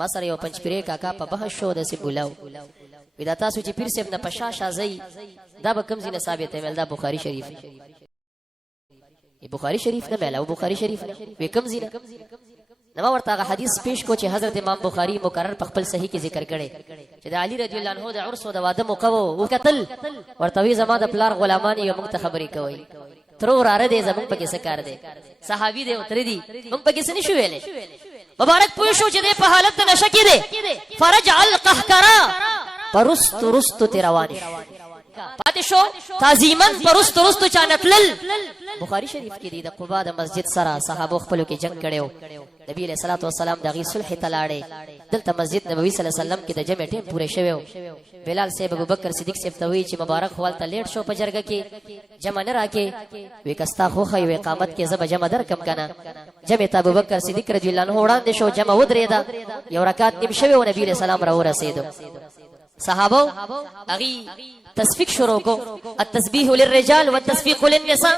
ما سره یو پنځپیرې کاکا په بحث شو داسې بولاو وی دا تاسو چې پیر صاحب نه په شا شا ځئ دا به کوم ځای نه ثابته ویل دا بخاري شریف بخاري شریف نه ویل او بخاري شریف وی کوم ځای نه ما ورته هغه حدیث پیش کو چې حضرت امام بخاری مکرر په خپل صحیح کې ذکر کړي چې د علي رضی الله عنه د عرس او د واده موقع وو قتل ورته وی زما د پلار غلامان یو موږ ته خبرې کوي ترو راره دې زموږ په کې څه کار دی صحابي دې اترې دي موږ په کې څه نشو ویلې مبارک پوه شو چې دې په حالت د نشه کې دی فرجع القهقرا پرست رست تیروان پاتې شو تعظیمن پرست رست چانتلل بخاری شریف کې دی د قباء د مسجد سره صحابه خپلو کې جنگ کړو نبی علیہ الصلوۃ والسلام دغه صلح تلاړې دلته مسجد نبوي صلی الله علیه وسلم کې د جمع ټیم پوره شوی بلال صاحب ابوبکر صدیق صاحب ته وی چې مبارک خوالته لیټ شو په جرګه کې جمع نه راکې وی کستا خو خو اقامت کې زب جمع در کم کنه جمع ته ابوبکر صدیق رضی الله عنه وړاندې شو جمع ودرېدا یو رکعت نیم شوی او نبی علیہ السلام را ورسېدو صحابه اغي تصفیق شروع کو التسبیح للرجال والتصفیق للنساء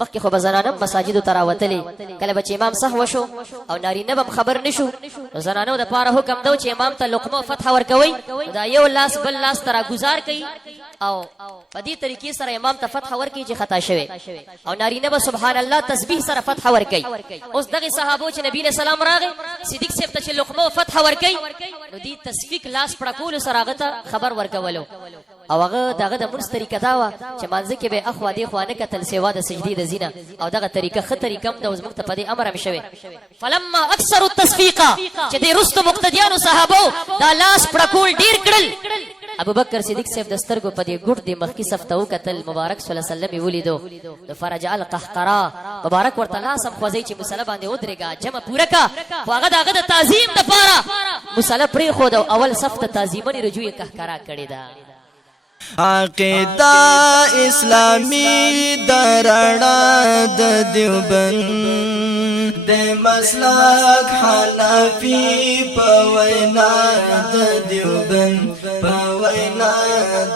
مخکې خو بزنانه مساجد ته راوتلې کله به چې امام صحو شو او نارینه به خبر نشو نو زنانو د پاره حکم دو چې امام ته لقمه فتح ورکوي دا یو لاس بل لاس ته راګزار کوي او په دې طریقې سره امام ته فتح ورکوي چې خطا شوی او نارینه به سبحان الله تسبیح سره فتح ورکوي اوس دغه صحابو چې نبی له سلام راغی صدیق صاحب ته چې لقمه فتح ورکوي نو دې تصفیق لاس پړکول سره هغه ته خبر ورکولو او هغه دغه د مرس طریقه دا و چې مانځ کې به اخوا دی خو نه کتل سیوا د سجدي د زینه او دغه طریقه خه طریقه د اوس مکتب دی امر هم شوی فلما اکثر التصفیق چې د رست مقتدیانو صحابو دا لاس پړکول ډیر کړل ابو بکر صدیق صاحب دسترګو په دې ګډ د مخکی صف ته وکتل مبارک صلی الله علیه وسلم ولیدو د فرج القهقرا مبارک ورته لاس خوځي چې مصلی باندې ودرېګا جمع پوره کا خو هغه دغه د تعظیم د پاره مصلی پرې خو د اول صف ته تعظیمنی رجوع قهقرا کړی دا عقیدہ اسلامی درنا د دیوبند د مسلک حنفی پوینا د دیوبند پوینا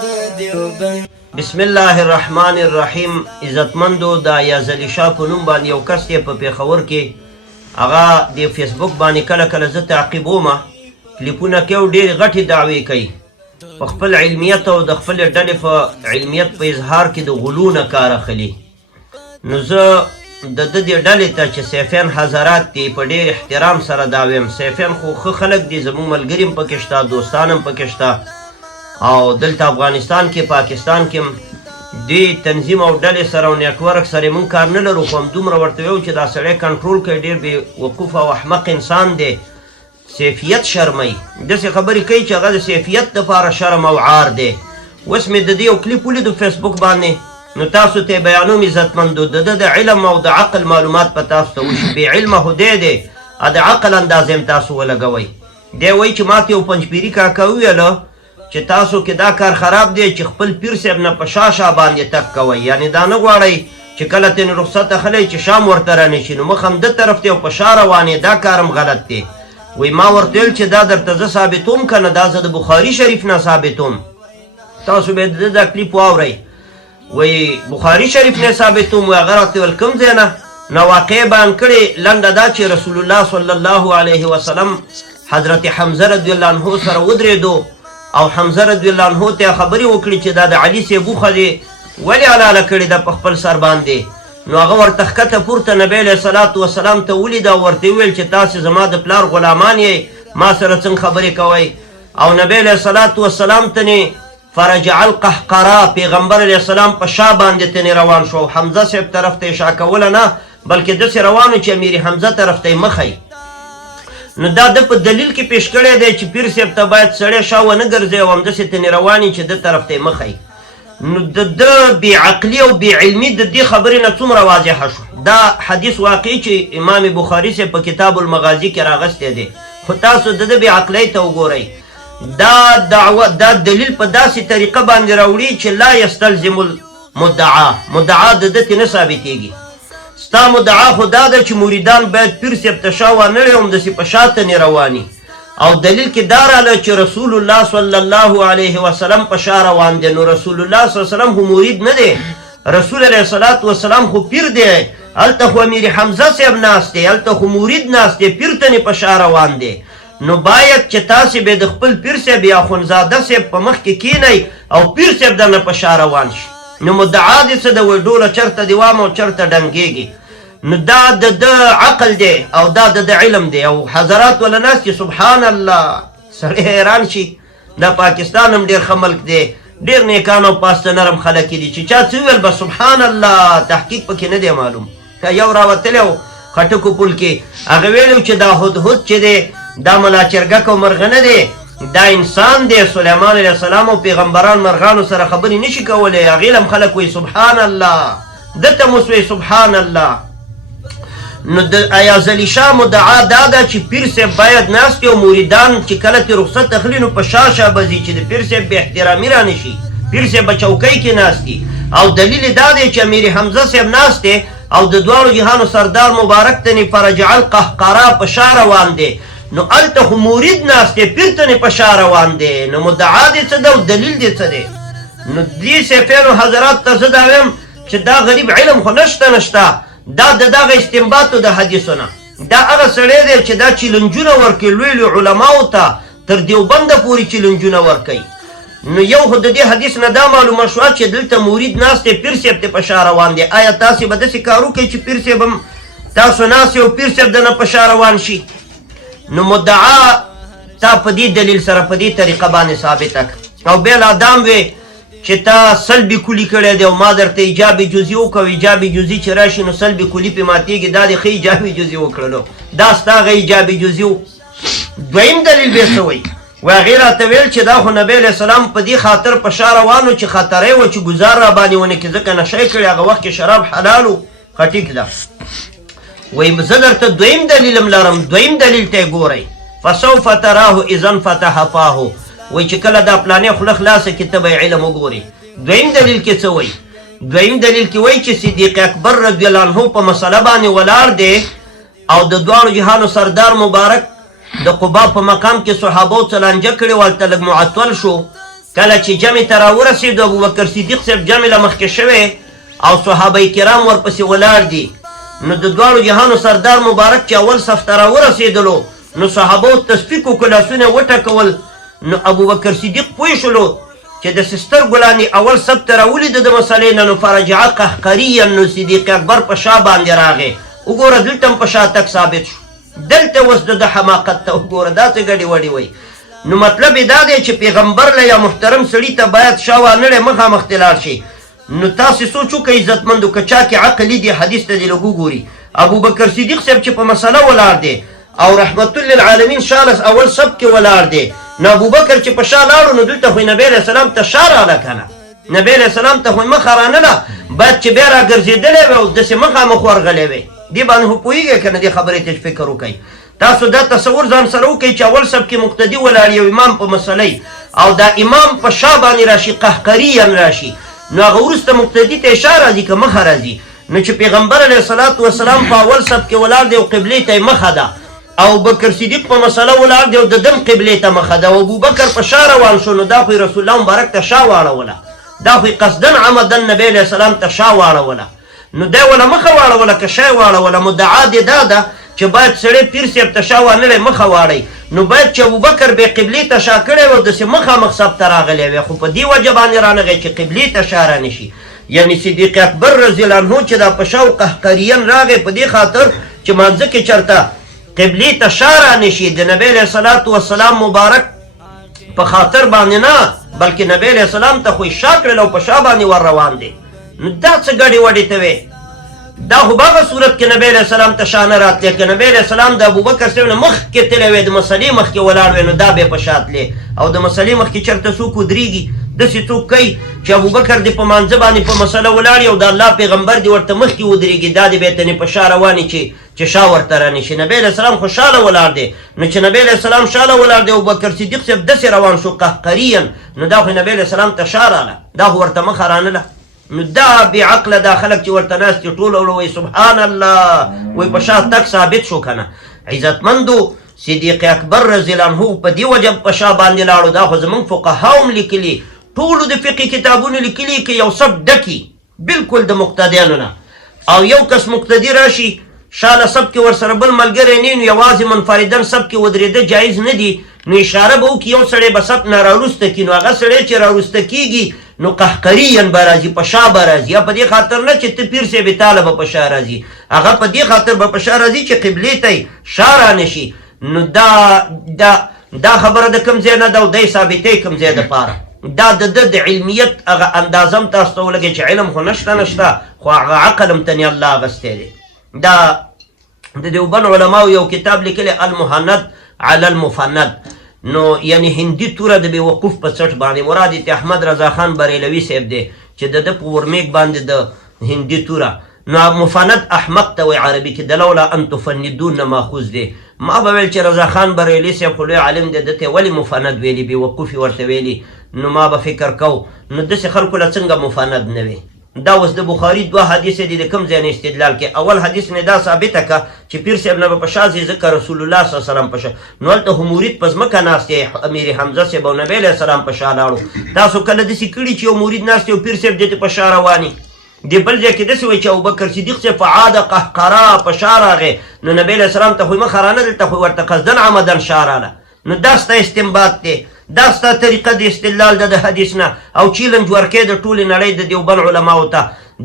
د دیوبند بسم الله الرحمن الرحیم عزتمندو دا یازلی شاه په نوم باندې یو کس په پیښور کې هغه د فیسبوک باندې کله کله زه تعقیبوم کلیپونه کې ډېر غټي دعوی کوي په خپل علمیت او د خپل ډلې په علمیت په اظهار کې د غلو نه کار اخلي نو زه د دې ډلې ته چې سیفین حضرات دي په ډېر احترام سره دا وایم سیفین خو ښه خلک دي زموږ ملګري هم پکې شته دوستان هم پکې شته او دلته افغانستان کې پاکستان کې دې تنظیم او ډلې سره او نیټورک سره موږ کار نه لرو خو همدومره ورته ویو چې دا سړی کنټرول کوي ډېر بې وقوف او احمق انسان دی سیفیت شرمي داسې خبرې کوي چې هغه د سیفیت دپاره شرم او عار دی اوس مې د دې یو کلیپ ولیدو فیسبوک باندې نو تاسو ته یې بیانوم عزتمندو د ده د علم او د عقل معلومات په تاسو ته وشي بې علمه خو دی دی د عقل اندازې هم تاسو ولګوئ دی وایي چې ماته یو پنجپیري کاکا وویله چې تاسو کې دا کار خراب دی چې خپل پیر صاحب نه په شا شا باندې تک کوئ یعنې دا نه غواړئ چې کله ترې رخصت اخلی چې شام ورته رانشي نو مخ هم ده طرف ته او په شا روانې دا کار هم غلط دی وی ما ورته ویل چې دا درته زه ثابتوم که نه دا زه د بخاري شریف نه ثابتوم تاسو به د دا کلیپ واورئ وی بخاري شریف نه ثابتوم وی هغه راته ویل کوم ځای نه نو واقع بیان کړې لنډه دا چې رسول الله صلی الله علیه وسلم حضرت حمزه رضی الله عنه سره ودرېدو او حمزه رضی الله عنه ته خبرې وکړي چې دا د علي صاحب وخه دی ولې حلاله کړې ده په خپل سر باندې نو هغه ورته ښکته پورته نبی علیه صلات وسلام ته ولیده او ورته وویل چې تاسې زما د پلار غلامان یې ما سره څنګه خبرې کوئ او نبی علیه صلات وسلام ته فرجع القهقرا پیغمبر علیه السلام په شا باندې ته روان شو حمزه صاحب طرف ته شا کوله نه بلکې داسې روانو چې امیر حمزه طرف ته یې مخی نو دا د په دلیل کې پیش کړی دی چې پیر صاحب ته باید سړی شا ونه ګرځي او همداسې ته رواني چې ده طرف ته یې مخی نو د ده بې عقلي او بې علمي د دې خبرې نه څومره واضحه شو دا حدیث واقعي چې امام بخاري صاحب په کتاب المغازي کې راغستی دی خو تاسو د ده بې عقلۍ ته وګورئ دا دلیل په داسې طریقه باندې راوړي چې لا یستلزم مدعا د ده ترې نه ثابتېږي ستا مدعا خو دا ده چې مریدان باید پیر صاحب ته شا وانړی همداسې په شا ته رواني او دلیل کې دا راله چې رسول الله صلی الله علیه وسلم په شا روان دی نو رسول الله صلی الله علیه وسلم خو مرید نه دی رسول علیه صلات وسلام خو پیر دی هلته خو امیر حمزه صاحب ناست دی هلته خو مرید ناست دی پیر ته په شا روان دی نو باید چې تاسې به د خپل پیر صاحب یا اخندزاده صاحب په مخ کې کینئ او پیر صاحب درنه په شا روان شي. نو مدعا دې څه ده وایي ډوله چرته دې وام او چرته ډنګېږي. نو دا د ده عقل دی او دا د ده علم دی او حضرات وله ناست چې سبحان الله سړی حیران شي. دا پاکستان هم ډېر ښه ملک دی، ډېر نیکان او پاسته نرم خلک دي چې چا څه وویل بس سبحان الله تحقیق پکې نه دی معلوم. یو راوتلی و خټکو پل کې هغه ویلي چې دا هدهد چې دی دا ملا چرګک او مرغه نه دی، دا انسان دی. سلیمان علیه السلام او پیغمبران مرغانو سره خبرې نشي کولی. هغې هم خلک وایي سبحان الله، دته مو وایي سبحان الله. نو د ایاز علي شاه مدعا دا ده چې پیر صاحب باید ناست او مریدان چې کله ترې رخصت اخلي نو په شا شا به ځي چې د پیر صاحب بې احترامي را نه شي. پیر صاحب به چوکۍ کې ناست دي او دلیل یې دا دی چې امیر حمزه صاحب ناست دی او د دواړو جهانو سردار مبارک ته فرجع القهقرا په شا روان دی. نو هلته خو مرید ناست دی، پیر ته په شا روان دی. نو مدعا دې څه ده او دلیل دې څه دی؟ نو دې صیفیانو حضرات ته زه دا وایم چې دا غریب علم خو نشته دا د دغه استنباطو د حدیثونه. دا هغه سړی دی چې دا چیلنجونه ورکوي لوی لوی علماو ته تر دیوبنده پورې چیلنجونه ورکوي. نو یو خو د دې حدیث نه دا معلومه شوه چې دلته مرید ناست دی، پیر صاحب ته په شا روان دی. آیا تاسې به داسې کار وکړئ چې پیر صاحب هم تاسو ناست او پیر صاحب دنه په شا روان شي؟ نو مدعا تا په دې دلیل سره په دې طریقه باندې ثابته کړه. او بیا لا دام وی چې تا سلبي کلي کړی دی او ما درته ایجاب جزي وکړو. ایجاب جزي چې راشي نو سلبي کلي پې ماتېږي. دا دې ښه ایجاب جزي وکړلو، دا ستا هغه ایجاب جزي و. دویم دلیل بیا څه وایي؟ وایي هغې راته ویل چې دا خو نبی علیه السلام په دې خاطر په شا روان و چې خطری و چې ګزار را باندې ونه کړي، ځکه نشه یې کړي. هغه وخت کې شراب حلال و. ښه ټیک ده. وایي زه درته دویم دلیل هم لرم. دویم دلیل ته یې ګورئ. فسوف تراه اذا انفتح فاه. وایي چې کله دا پلانې خوله خلاصه کړي ته به یې علم وګورې. دویم دلیل کې څه وایي؟ دویم دلیل کې وایي چې صدیق اکبر رضی الله عنه په مسله باندې ولاړ دی او د دواړو جهانو سردار مبارک د قبا په مقام کې صحابو څه لانجه کړې وه، هلته لږ معطل شو. کله چې جمع ته راورسېدو ابوبکر صدیق صاحب جمع له مخکې شوی او صحابه کرام ورپسې ولاړ دي. نو د دواړو جهانو سردار مبارک چې اول صف ته راورسېدلو نو صحابو تصفیق وکړو، لاسونه وټکول. نو ابوبکر صدیق پوه شولو چې د سستر ګلانې اول صف ته راولید د مسلې نه. نو فرجع قهقریا. نو صدیق اکبر په شا باندې راغی. وګوره دلته هم په شا تک ثابت شو. دلته اوس د حماقت ته وګوره دا څه ګډې وډې وایي. نو مطلب یې دا دی چې پیغمبر له یا محترم سړي ته باید شا وانړی مخامخ ته لاړ شي. نو تاسې سوچ وکړئ عزتمندو که چا کې عقل دي حدیث ته دې لږ وګوري. ابوبکر صدیق صاحب چې په مسله ولاړ دی او رحمت للعالمین شالس اول سب کې ولاړ دی. نو ابوبکر چې په شا لاړو نو دلته خو نبی علیه السلام ته شا راله که نه؟ نبی علیه السلام ته خو مخه رانله، باید چې بیا راګرځېدلی وی او داسې مخامخ ورغلی وی. دې باندې خو پوهېږئ که نه؟ دې خبرې ته فکر وکئ. تاسو دا تصور ځان سره وکئ چې اول سب کې مقتدي ولاړ یو امام په مسلې او دا امام په شا باندې راشي قهقریا راشي. نو هغه وروسته مقتدي ته شا راځي که مخه راځي؟ نو چې پیغمبر علیه الصلاة والسلام په اول سب کې ولاړ دی او قبلې ته یې مخه ده او بکر صدیق په مسله ولاړ دی او د دم قبلې ته مخه ده او ابوبکر په شا روان شو. نو دا خو رسول الله مبارک ته شا واړوله، دا خو قصدن عمدن نبی علیه السلام ته شا واړوله. نو دی وله مخه واړوله که شا یې واړوله؟ مدعا دې دا ده چې باید سړی پیر صاحب ته شا وانړی مخه واړی. نو باید چې ابوبکر بې قبلې ته شا کړی و داسې مخامخ سب ته راغلی وی، خو په دې وجه باندې رانغی چې قبلې ته شا رانه شي. یعنې صدیق اکبر رضی الله عنه چې دا په شا و قهقریین راغی په دې خاطر چې مانځه کې چېرته قبلې ته شا رانه شي د نبی علیه الصلاة والسلام مبارک په خاطر باندې نه، بلکې نبی علیه السلام ته خو یې شا کړل او په شا باندې ور روان دی. نو دا څه ګډې وډې ته وی؟ دا خو په هغه صورت کې نبی علیه السلام ته شا نه راتلی که نبی علیه السلام د ابوبکر صاحب نه مخکې تللی وی، د مسلې مخکې ولاړ وی، نو دا بیا په شا تللی او د مسلې مخکې چېرته څوک ودرېږي داسې څوک کوي چې ابوبکر دې په مانځه باندې په مسله ولاړ او د الله پیغمبر دې ورته مخکې ودرېږي، دا دې بیا تنې په شا روانې چې شا ورته رانه شي. نبی علیه السلام خو شاله ولاړ دی. نو چې نبی علیه السلام شاله ولاړ دی ابوبکر صدیق صاحب داسې روان شو قهقریا، نو دا خو نبی علیه السلام ته شا راله، دا خو ورته مخه رانله. نو دا بې عقله دا خلک چې ورته ناست دي ټول وایي سبحان الله، وایي په شا تک ثابت شو که نه؟ عزتمندو صدیق اکبر رضی الله عنه په دې وجه په شا باندې لاړو. دا خو زمونږ فقهاو هم لیکلي، ټولو د فقې کتابونو لیکلي که یو سب ډکي بلکل د مقتدیانو نه او یو کس مقتدي راشي شاله سب کې ورسره بل ملګری نه نو یوازې منفردن سب کې ودرېده جایز نه دي نو اشاره به وکړي یو سړی به سب نه راوروسته کړي نو هغه سړی چې راوروسته کېږي نو قهقریین به راځي په شا به راځي یا په دې خاطر نه چې ته پیر صاحب تاله به په شا راځي هغه په دې خاطر به په شا راځي چې قبلې ته یې شا رانشي نو دا خبره د کوم ځای نه ده او دی ثابتوي کوم ځای دپاره دا د ده د علمیت هغه اندازه هم تاسو ته ولګوي چې علم خو نشته خو هغه عقل هم تنې الله اغستی دی دا د دیوبند علماو یو کتاب لیکلی المهند علی المفند نو یعنی هندي توره د بېوقوف په څټ باندې مراد یې احمد رضا خان بریلوي صاحب دی چې د ده په ورمیږ باندې د هندي توره نو مفند احمق ته وایي عربي کې د لولا ان تفندون نه ماخوذ دی ما به ویل چې رضا خان بریلي صاحب خو لوی عالم دی ده ته ولې مفند ویلي بېوقوف یې ورته ویلي نو ما به فکر کو نو داسې خلکو له څنګه مفند نه وي دا اوس د بخاري 2 حدیث دي د کوم ځای نه استدلال کې اول حدیث نه دا ثابته که چې پیر صاحب نه به په شا ځي ځکه رسول الله صلی الله علیه وسلم په شا نو هلته خو مرید په ځمکه ناست دی امیر حمزه صاحب او نبی علیه السلام په شا لاړو تاسو کله داسې کړي چې یو مرید ناست دی او پیر صاحب دې په شا رواني د بل ځای کې داسې وایي چې ابوبکر صدیق صاحب په عاده قهقرا په شا راغی نو نبی علیه السلام ته خو یې مخه رانه دلته خو ورته قصدن عمدن شا راله نو دا ستا استنباط دی دا ستا طریقه د استدلال ده د حدیث نه او چیلنج ورکې د ټولې نړۍ د دیوبند علماو ته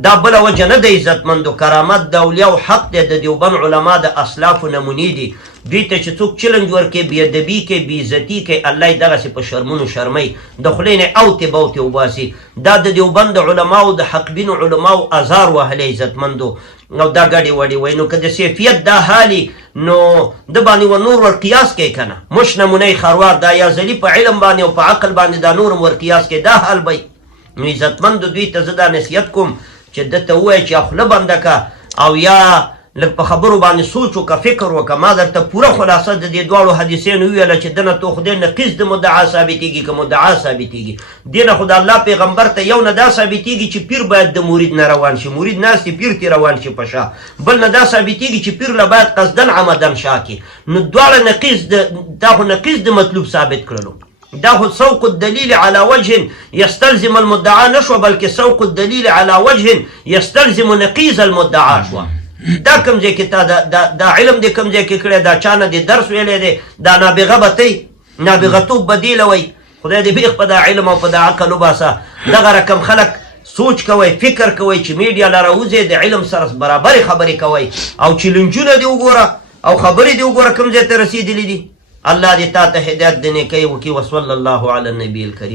دا بله وجه نه د عزتمندو کرامت د اولیاو حق دی د دیوبند علما د اسلافو نمونې دي دوی ته چې څوک چلنج ورکړي بېادبي کوي بېعزتي کوي الله یې دغسې په شرمونو شرموي د خولې نه اوتې بوتې وباسي دا د دیوبند د علماو د حقبینو علماو ازار وهلی عزتمندو او دا ګډې وډې وایي نو که د سیفیت دا حالي نو د باندې و نور ور قیاس کوي که نه مش نمونه خروار دا یازلي په علم باندې او په عقل باندې دا نور ور قیاس کوي دا حال به نو عزتمندو دوی ته زه دا نصیحت کوم چې دته ووایه چې خوله بنده که او یا لږ په خبرو باندې سوچ وکړه فکر وکړه ما درته پوره خلاصه د دې دواړو حدیثینو وویله چې دنه تو خدای نقیص د مدعا ثابتېږي که مدعا ثابتېږي دې نه خو د الله پیغمبر ته یو نه دا ثابتېږي چې پیر باید د مرید نه روان شي مرید ناستې پیر تی روان شي په شا بل نه دا ثابتېږي چې پیر له باید قصدن عمدن شا کړي نو دواړه نقیص دا خو نقیص د مطلوب ثابت کړلو دا خو سوق الدلیل على وجه يستلزم المدعا نشو بلکې سوق الدلیل على وجه يستلزم نقیض المدعا شو دا کوم ځای کې تا دا علم دې کوم ځای کې کړی دا چا نه دې درس ویلی دی دا نابغه به تی نابغتوب به دې له وایي خدای دې بیخ په دا علم او په دا عقل وباسه دغه رقم خلک سوچ کوئ فکر کوئ چې میډیا له راوځئ د علم سره برابرې خبرې کوئ او چیلنجونه دې وګوره او خبرې دې وګوره کوم ځای ته رسېدلي دي الله دې تا ته هدایت د نیکۍ وکړي وصلی الله علی النبي الکریم